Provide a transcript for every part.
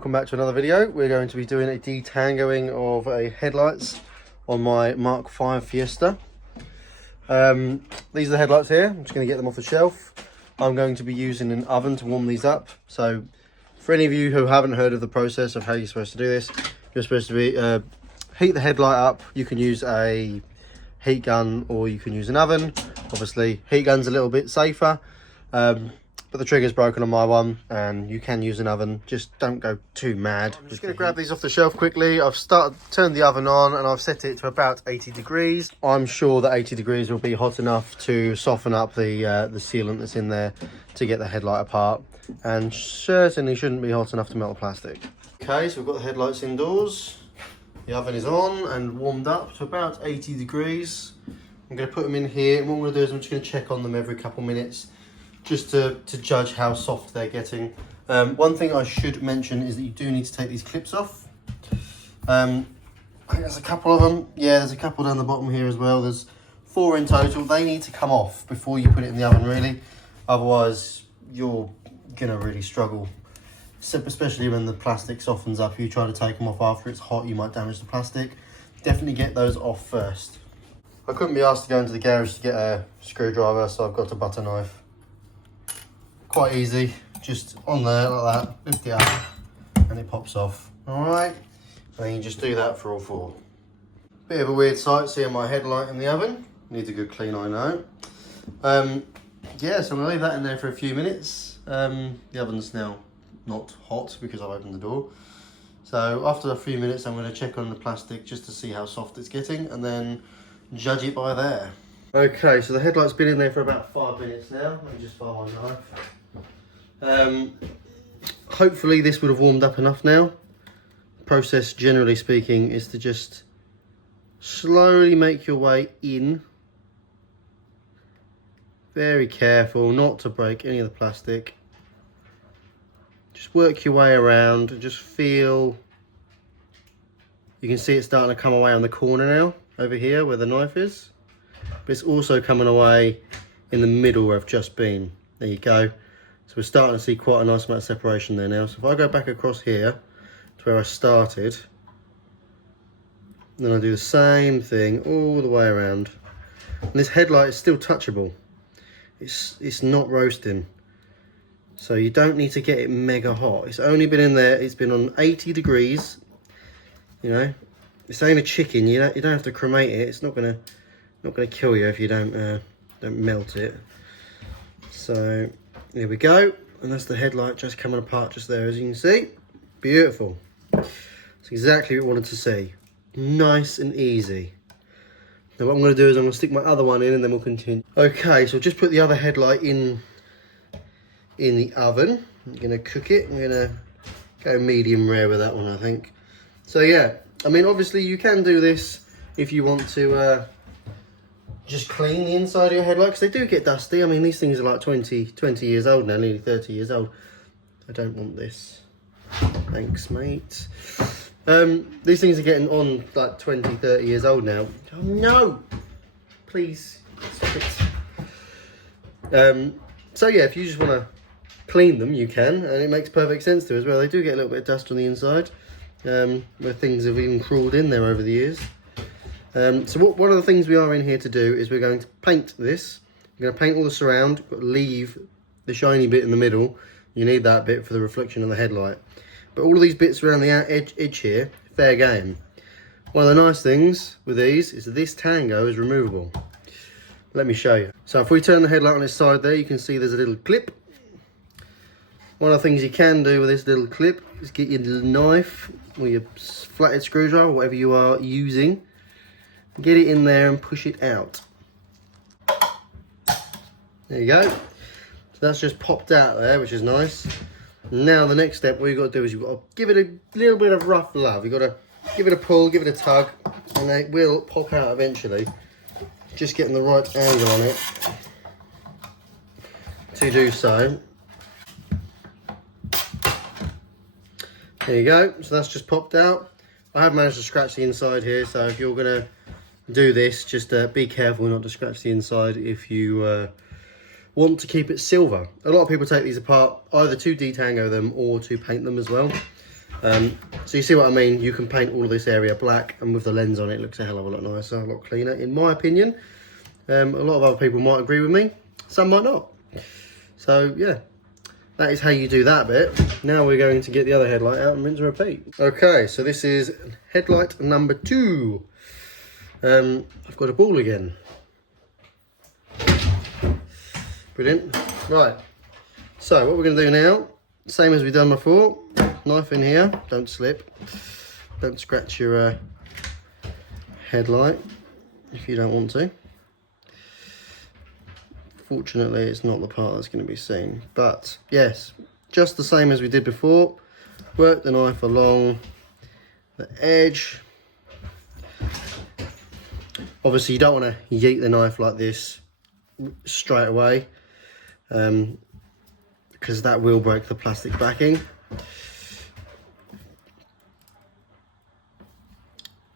welcome back to another video. We're going to be doing a detangoing of a headlights on my MK5 Fiesta. These are the headlights here. I'm just going to get them off the shelf. I'm going to be using an oven to warm these up. So for any of you who haven't heard of the process of how you're supposed to do this, you're supposed to be heat the headlight up. You can use a heat gun or you can use an oven. Obviously heat gun's a little bit safer, but the trigger's broken on my one, and you can use an oven. Just don't go too mad. I'm just going to grab these off the shelf quickly. I've turned the oven on and I've set it to about 80 degrees. I'm sure that 80 degrees will be hot enough to soften up the sealant that's in there to get the headlight apart, and certainly shouldn't be hot enough to melt the plastic. Okay, so we've got the headlights indoors. The oven is on and warmed up to about 80 degrees. I'm going to put them in here, and what I'm going to do is I'm just going to check on them every couple minutes, just to judge how soft they're getting. One thing I should mention is that you do need to take these clips off. I think there's a couple of them. Yeah, there's a couple down the bottom here as well. There's 4 in total. They need to come off before you put it in the oven, really. Otherwise, you're gonna really struggle. Especially when the plastic softens up. If you try to take them off after it's hot, you might damage the plastic. Definitely get those off first. I couldn't be asked to go into the garage to get a screwdriver, so I've got a butter knife. Quite easy, just on there like that, lift it up and it pops off. All right, and then you just do that for all 4. Bit of a weird sight seeing my headlight in the oven. Needs a good clean, I know. Yeah, so I'm gonna leave that in there for a few minutes. The oven's now not hot because I've opened the door. So after a few minutes, I'm gonna check on the plastic just to see how soft it's getting and then judge it by there. Okay, so the headlight's been in there for about 5 minutes now. Let me just file my knife. Hopefully this would have warmed up enough now. The process, generally speaking, is to just slowly make your way in. Very careful not to break any of the plastic. Just work your way around and just feel. You can see it starting to come away on the corner now, over here where the knife is. But it's also coming away in the middle where I've just been. There you go. So we're starting to see quite a nice amount of separation there now. So if I go back across here to where I started, then I do the same thing all the way around. And this headlight is still touchable. It's not roasting. So you don't need to get it mega hot. It's only been in there, it's been on 80 degrees. You know, this ain't a chicken. You don't have to cremate it. It's not gonna kill you if you don't melt it. So here we go, and that's the headlight just coming apart just there, as you can see. Beautiful. It's exactly what we wanted to see. Nice and easy. Now what I'm going to do is I'm going to stick my other one in and then we'll continue. Okay, so I've just put the other headlight in the oven. I'm going to cook it. I'm going to go medium rare with that one, I think. So yeah, I mean obviously you can do this if you want to just clean the inside of your headlight, because they do get dusty. I mean, these things are like 20 years old now, nearly 30 years old. I don't want this. Thanks, mate. These things are getting on like 20, 30 years old now. Oh no! Please, stop it. So yeah, if you just want to clean them, you can, and it makes perfect sense to as well. They do get a little bit of dust on the inside, where things have even crawled in there over the years. So one of the things we are in here to do is we're going to paint this. We're going to paint all the surround, but leave the shiny bit in the middle. You need that bit for the reflection of the headlight. But all of these bits around the edge here, fair game. One of the nice things with these is that this tango is removable. Let me show you. So if we turn the headlight on its side there, you can see there's a little clip. One of the things you can do with this little clip is get your little knife or your flathead screwdriver, whatever you are using. Get it in there and push it out. There you go. So that's just popped out there, which is nice. Now the next step, what you've got to do is you've got to give it a little bit of rough love. You've got to give it a pull, give it a tug, and it will pop out eventually. Just getting the right angle on it to do so. There you go. So that's just popped out. I have managed to scratch the inside here, so if you're going to do this, just be careful not to scratch the inside if you want to keep it silver. A lot of people take these apart either to detango them or to paint them as well. So you see what I mean? You can paint all of this area black, and with the lens on it looks a hell of a lot nicer, a lot cleaner, in my opinion. A lot of other people might agree with me, some might not. So yeah, that is how you do that bit. Now we're going to get the other headlight out and rinse and repeat. Okay, so this is headlight number 2. I've got a ball again. Brilliant. Right, so what we're going to do now, same as we've done before, knife in here, don't slip, don't scratch your headlight if you don't want to. Fortunately, it's not the part that's going to be seen, but yes, just the same as we did before. Work the knife along the edge. Obviously, you don't want to yeet the knife like this straight away, because that will break the plastic backing.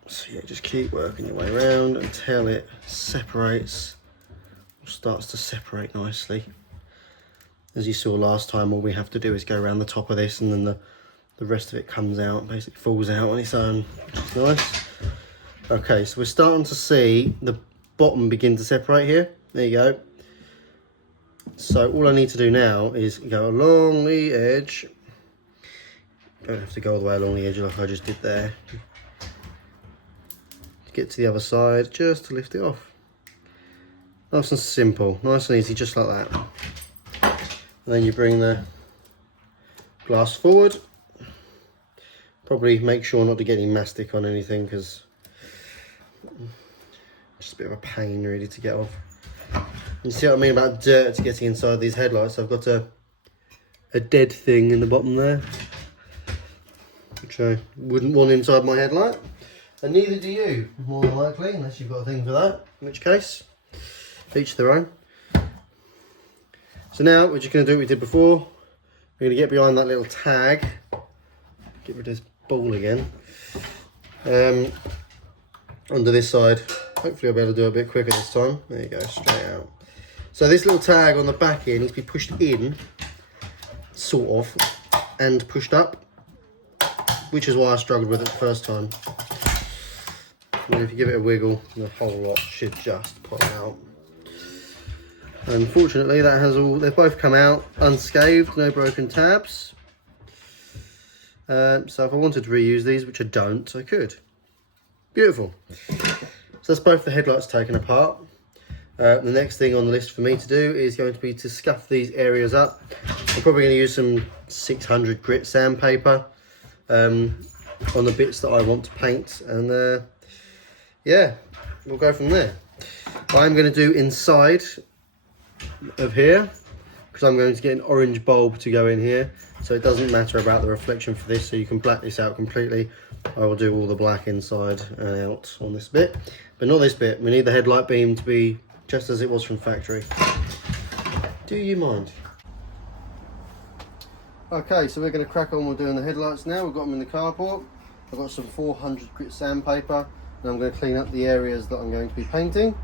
So yeah, just keep working your way around until it separates. Starts to separate nicely. As you saw last time, all we have to do is go around the top of this, and then the rest of it comes out, basically falls out on its own, which is nice. Okay, so we're starting to see the bottom begin to separate here. There you go. So all I need to do now is go along the edge. Don't have to go all the way along the edge like I just did there. Get to the other side, just to lift it off. Nice and simple, nice and easy, just like that. And then you bring the glass forward. Probably make sure not to get any mastic on anything, because it's just a bit of a pain really to get off. You see what I mean about dirt getting inside these headlights? I've got a dead thing in the bottom there, which I wouldn't want inside my headlight. And neither do you, more than likely, unless you've got a thing for that, in which case, each their own. So now we're just going to do what we did before. We're going to get behind that little tag. Get rid of this ball again. Onto this side. Hopefully I'll be able to do it a bit quicker this time. There you go, straight out. So this little tag on the back here needs to be pushed in, sort of, and pushed up, which is why I struggled with it the first time. And if you give it a wiggle, the whole lot should just pop out. Unfortunately, that has all, they've both come out unscathed, no broken tabs. So if I wanted to reuse these, which I don't, I could. Beautiful. So that's both the headlights taken apart. The next thing on the list for me to do is going to be to scuff these areas up. I'm probably going to use some 600 grit sandpaper on the bits that I want to paint, and yeah, we'll go from there. I'm going to do inside of here, because I'm going to get an orange bulb to go in here, so it doesn't matter about the reflection for this, so you can black this out completely. I will do all the black inside and out on this bit, but not this bit. We need the headlight beam to be just as it was from factory. Do you mind? Okay, so we're going to crack on with doing the headlights now. We've got them in the carport. I've got some 400 grit sandpaper, and I'm going to clean up the areas that I'm going to be painting.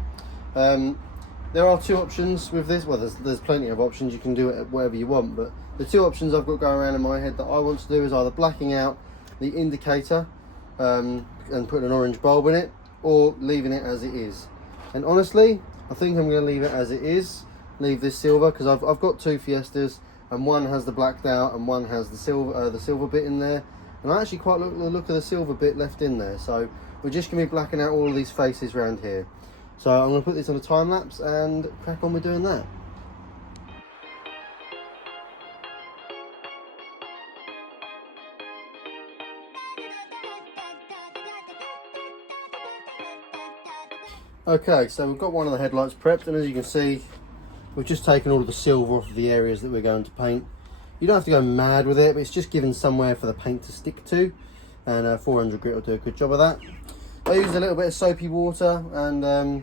There are two options with this. Well, there's plenty of options. You can do it whatever you want, but the two options I've got going around in my head that I want to do is either blacking out the indicator and putting an orange bulb in it, or leaving it as it is. And honestly, I think I'm going to leave it as it is. Leave this silver, because I've got two Fiestas, and one has the blacked out and one has the silver bit in there. And I actually quite like the look of the silver bit left in there. So we're just going to be blacking out all of these faces around here. So I'm going to put this on a time lapse and crack on with doing that. Okay, so we've got one of the headlights prepped, and as you can see, we've just taken all of the silver off of the areas that we're going to paint. You don't have to go mad with it, but it's just giving somewhere for the paint to stick to, and 400 grit will do a good job of that. I used a little bit of soapy water and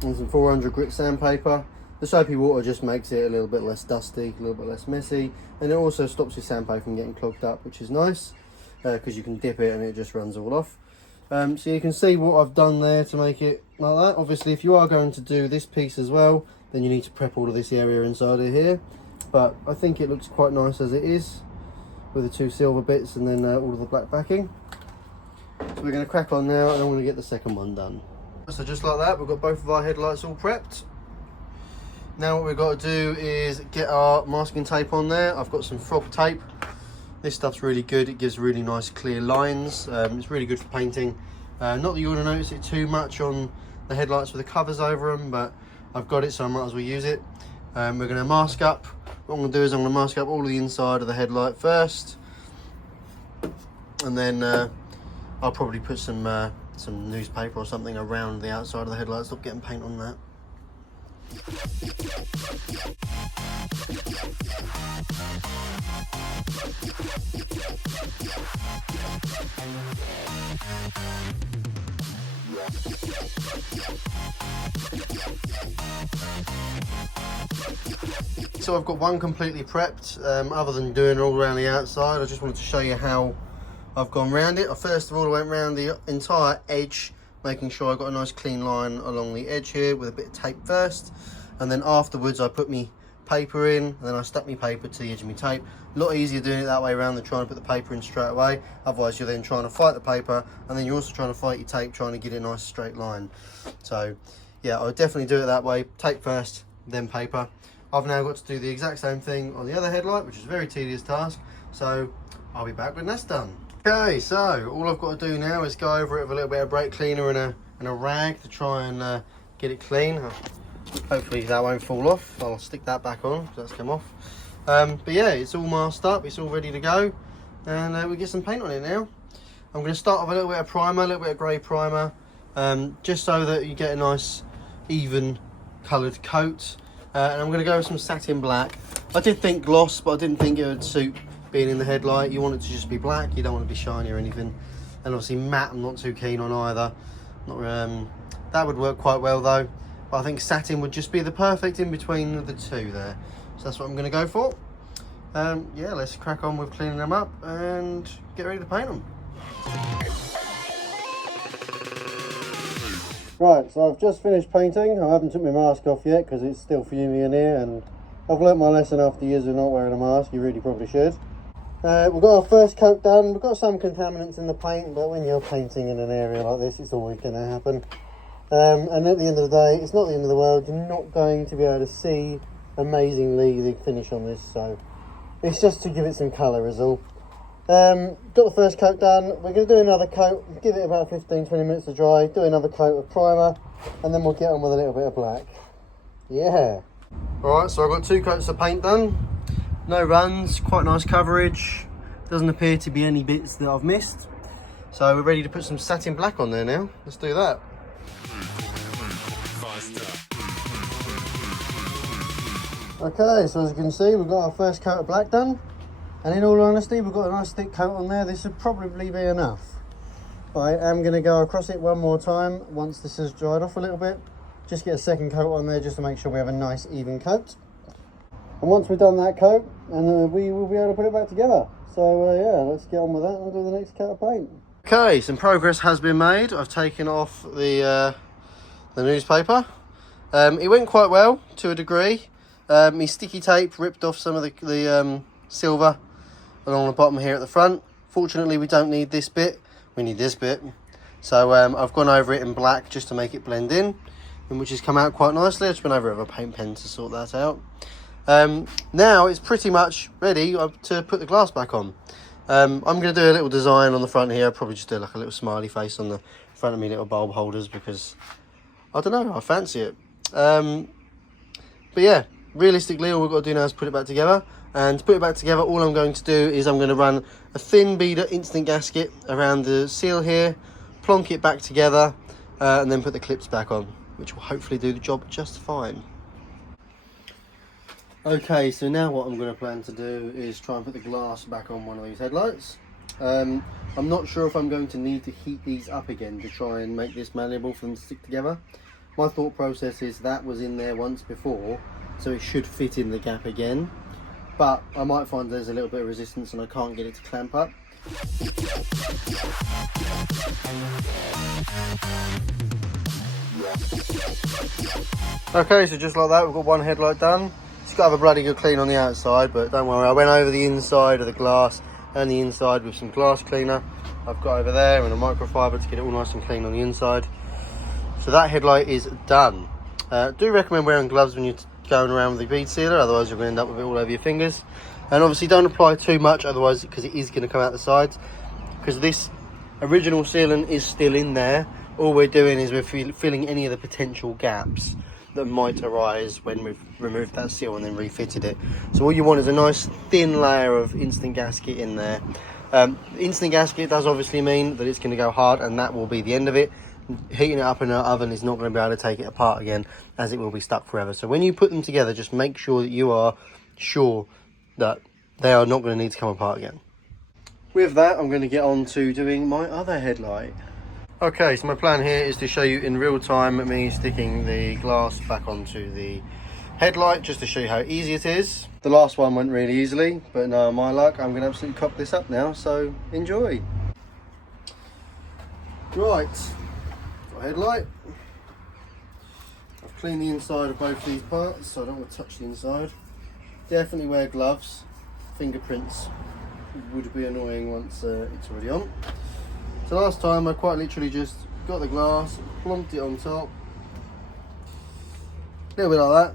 some 400 grit sandpaper. The soapy water just makes it a little bit less dusty, a little bit less messy, and it also stops your sandpaper from getting clogged up, which is nice, because you can dip it and it just runs all off. So you can see what I've done there to make it like that. Obviously, if you are going to do this piece as well, then you need to prep all of this area inside of here, but I think it looks quite nice as it is. with the 2 silver bits and then all of the black backing. So we're going to crack on now, and I'm going to get the second one done. So just like that, we've got both of our headlights all prepped. Now what we've got to do is get our masking tape on there. I've got some frog tape. This stuff's really good. It gives really nice clear lines. It's really good for painting. Not that you want to notice it too much on the headlights with the covers over them, but I've got it, so I might as well use it. We're going to mask up. What I'm going to do is I'm going to mask up all of the inside of the headlight first, and then I'll probably put some newspaper or something around the outside of the headlight. Stop getting paint on that. So I've got one completely prepped, other than doing it all around the outside. I just wanted to show you how I've gone around it. I first of all went around the entire edge, making sure I got a nice clean line along the edge here with a bit of tape first, and then afterwards I put me paper in, and then I stuck my paper to the edge of my tape. A lot easier doing it that way around than trying to put the paper in straight away. Otherwise you're then trying to fight the paper, and then you're also trying to fight your tape, trying to get a nice straight line. So yeah, I would definitely do it that way. Tape first, then paper. I've now got to do the exact same thing on the other headlight, which is a very tedious task. So I'll be back when that's done. Okay, so all I've got to do now is go over it with a little bit of brake cleaner and a rag to try and get it clean. Hopefully that won't fall off. I'll stick that back on because that's come off. But yeah, it's all masked up, it's all ready to go, and we get some paint on it now. I'm going to start with a little bit of primer, a little bit of grey primer, just so that you get a nice even coloured coat. And I'm going to go with some satin black. I did think gloss, but I didn't think it would suit being in the headlight. You want it to just be black, you don't want it to be shiny or anything. And obviously matte I'm not too keen on either. That would work quite well though, but I think satin would just be the perfect in between the two there. So that's what I'm going to go for. Yeah, let's crack on with cleaning them up and get ready to paint them. Right, so I've just finished painting. I haven't took my mask off yet because it's still fuming in here, and I've learnt my lesson after years of not wearing a mask. You really probably should. We've got our first coat done. We've got some contaminants in the paint, but when you're painting in an area like this, it's always going to happen. And at the end of the day, it's not the end of the world. You're not going to be able to see amazingly the finish on this, so it's just to give it some colour is all. Got the first coat done. We're going to do another coat, give it about 15-20 minutes to dry, do another coat of primer, and then we'll get on with a little bit of black. Yeah. Alright, so I've got 2 coats of paint done. No runs, quite nice coverage. Doesn't appear to be any bits that I've missed. So we're ready to put some satin black on there now. Let's do that. Okay, so as you can see, we've got our first coat of black done. And in all honesty, we've got a nice thick coat on there. This would probably be enough. But I am going to go across it one more time once this has dried off a little bit. Just get a second coat on there just to make sure we have a nice even coat. And once we've done that coat, and we will be able to put it back together. So yeah, let's get on with that and do the next coat of paint. Okay, some progress has been made. I've taken off the newspaper. It went quite well to a degree. My sticky tape ripped off some of the silver along the bottom here at the front. Fortunately we don't need this bit, we need this bit. So I've gone over it in black just to make it blend in, and which has come out quite nicely. I just went over it with a paint pen to sort that out. Now it's pretty much ready to put the glass back on. I'm going to do a little design on the front here. I'll probably just do like a little smiley face on the front of me little bulb holders because I don't know, I fancy it. But yeah, realistically all we've got to do now is put it back together. And to put it back together, all I'm going to do is I'm going to run a thin beader instant gasket around the seal here, plonk it back together, and then put the clips back on, which will hopefully do the job just fine. Okay, so now what I'm going to plan to do is try and put the glass back on one of these headlights. I'm not sure if I'm going to need to heat these up again to try and make this malleable for them to stick together. My thought process is that was in there once before, so it should fit in the gap again. But I might find there's a little bit of resistance and I can't get it to clamp up. Okay, so just like that, we've got one headlight done. It's got to have a bloody good clean on the outside, but don't worry, I went over the inside of the glass and the inside with some glass cleaner I've got over there, and a microfiber to get it all nice and clean on the inside. So that headlight is done. Do recommend wearing gloves when you're going around with the bead sealer, otherwise you're going to end up with it all over your fingers. And obviously don't apply too much, otherwise, because it is going to come out the sides, because this original sealant is still in there. All we're doing is we're filling any of the potential gaps that might arise when we've removed that seal and then refitted it. So all you want is a nice thin layer of instant gasket in there. Instant gasket does obviously mean that it's going to go hard, and that will be the end of it. Heating it up in an oven is not going to be able to take it apart again, as it will be stuck forever. So when you put them together, just make sure that you are sure that they are not going to need to come apart again. With that, I'm going to get on to doing my other headlight. Okay, so my plan here is to show you in real time me sticking the glass back onto the headlight, just to show you how easy it is. The last one went really easily, but no, my luck, I'm going to absolutely cop this up now, so enjoy. Right, got a headlight. I've cleaned the inside of both these parts, so I don't want to touch the inside. Definitely wear gloves. Fingerprints would be annoying once it's already on. So last time I quite literally just got the glass, plonked it on top, a little bit like that.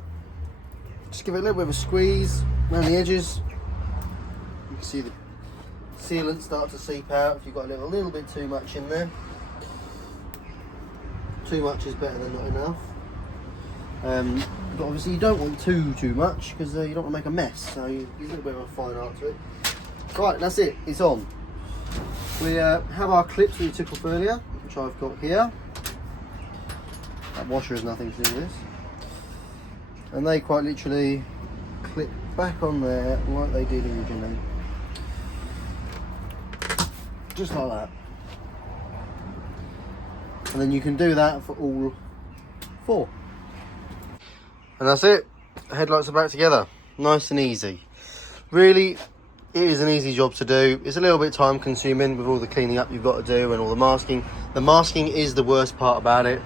Just give it a little bit of a squeeze around the edges. You can see the sealant start to seep out if you've got a little bit too much in there. Too much is better than not enough. But obviously you don't want too much, because you don't want to make a mess. So there's a little bit of a fine art to it. Right, that's it. It's on. We have our clips that we took off earlier, which I've got here. That washer has nothing to do with this. And they quite literally clip back on there like they did originally. Just like that. And then you can do that for all 4. And that's it. The headlights are back together. Nice and easy. Really, it is an easy job to do. It's a little bit time consuming with all the cleaning up you've got to do and all the masking. The masking is the worst part about it.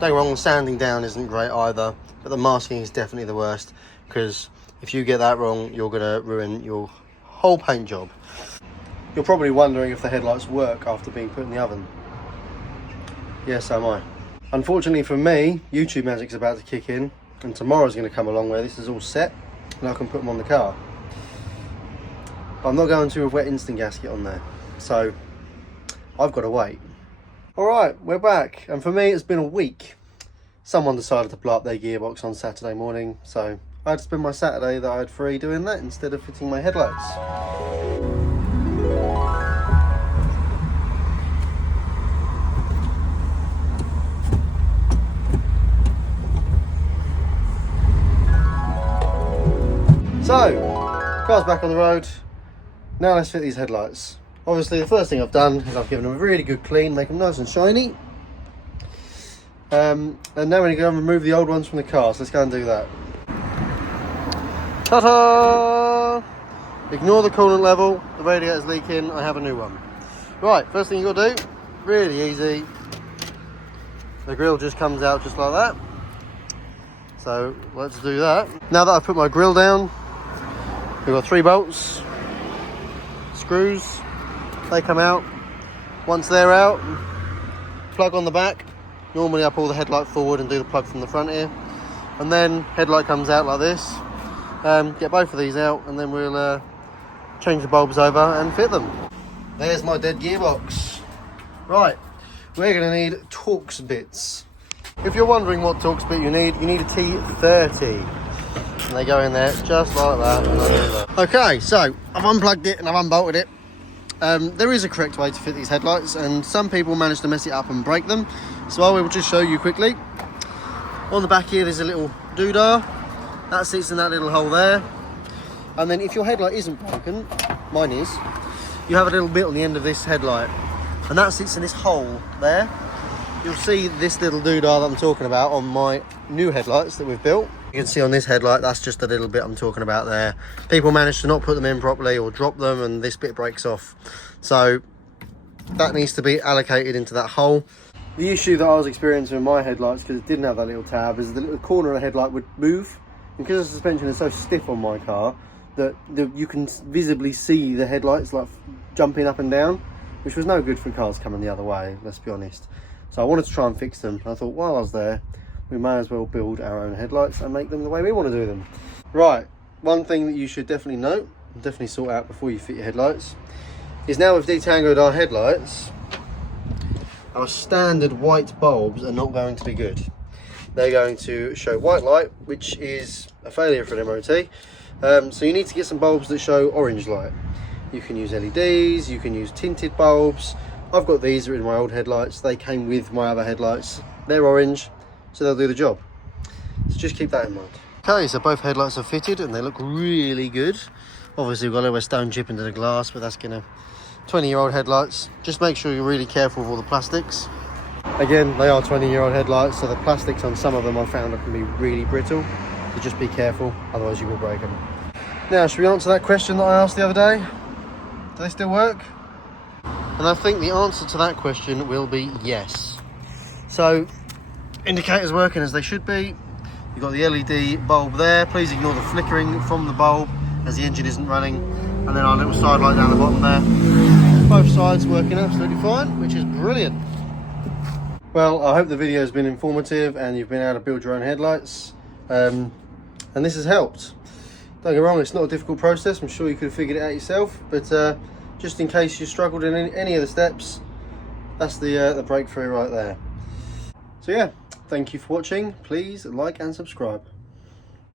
Don't get me wrong, sanding down isn't great either, but the masking is definitely the worst, because if you get that wrong, you're going to ruin your whole paint job. You're probably wondering if the headlights work after being put in the oven. Yes, so am I. Unfortunately for me, YouTube magic's about to kick in, and tomorrow's going to come along where this is all set and I can put them on the car. I'm not going to with wet instant gasket on there, so I've got to wait. Alright, we're back, and for me it's been a week. Someone decided to blow up their gearbox on Saturday morning, so I had to spend my Saturday that I had free doing that instead of fitting my headlights. So, car's back on the road. Now let's fit these headlights. Obviously the first thing I've done is I've given them a really good clean, make them nice and shiny. And now we're going to go and remove the old ones from the car, so let's go and do that. Ta-ta! Ignore the coolant level, the radiator's leaking, I have a new one. Right, first thing you've got to do, really easy. The grille just comes out just like that. So let's do that. Now that I've put my grille down, we've got 3 bolts, screws, they come out. Once they're out, plug on the back. Normally I pull the headlight forward and do the plug from the front here, and then headlight comes out like this. Get both of these out, and then we'll change the bulbs over and fit them. There's my dead gearbox. Right, we're going to need Torx bits. If you're wondering what Torx bit you need a T30. And they go in there just like that. Okay, so I've unplugged it and I've unbolted it. There is a correct way to fit these headlights, and some people manage to mess it up and break them. So I will just show you quickly. On the back here there's a little doodah. That sits in that little hole there. And then if your headlight isn't broken, mine is, you have a little bit on the end of this headlight. And that sits in this hole there. You'll see this little doodah that I'm talking about on my new headlights that we've built. You can see on this headlight, that's just a little bit I'm talking about there. People manage to not put them in properly or drop them, and this bit breaks off. So that needs to be allocated into that hole. The issue that I was experiencing with my headlights, because it didn't have that little tab, is the little corner of the headlight would move. And because the suspension is so stiff on my car, that you can visibly see the headlights like jumping up and down, which was no good for cars coming the other way, let's be honest. So I wanted to try and fix them. I thought while I was there, we may as well build our own headlights and make them the way we want to do them. Right, one thing that you should definitely note, definitely sort out before you fit your headlights, is now we've detangled our headlights, our standard white bulbs are not going to be good. They're going to show white light, which is a failure for an MOT. So you need to get some bulbs that show orange light. You can use LEDs, you can use tinted bulbs. I've got these in my old headlights. They came with my other headlights. They're orange, so they'll do the job. So just keep that in mind. Okay, so both headlights are fitted and they look really good. Obviously we've got a little bit of stone chip into the glass, but that's gonna 20-year-old headlights. Just make sure you're really careful with all the plastics. Again, they are 20-year-old headlights, so the plastics on some of them I found can be really brittle. So just be careful, otherwise you will break them. Now, should we answer that question that I asked the other day? Do they still work? And I think the answer to that question will be yes. So, indicators working as they should be. You've got the LED bulb there. Please ignore the flickering from the bulb as the engine isn't running. And then our little side light down the bottom there. Both sides working absolutely fine, which is brilliant. Well, I hope the video has been informative and you've been able to build your own headlights. And this has helped. Don't get me wrong, it's not a difficult process. I'm sure you could have figured it out yourself, but just in case you struggled in any of the steps, that's the breakthrough right there. So yeah, thank you for watching. Please like and subscribe.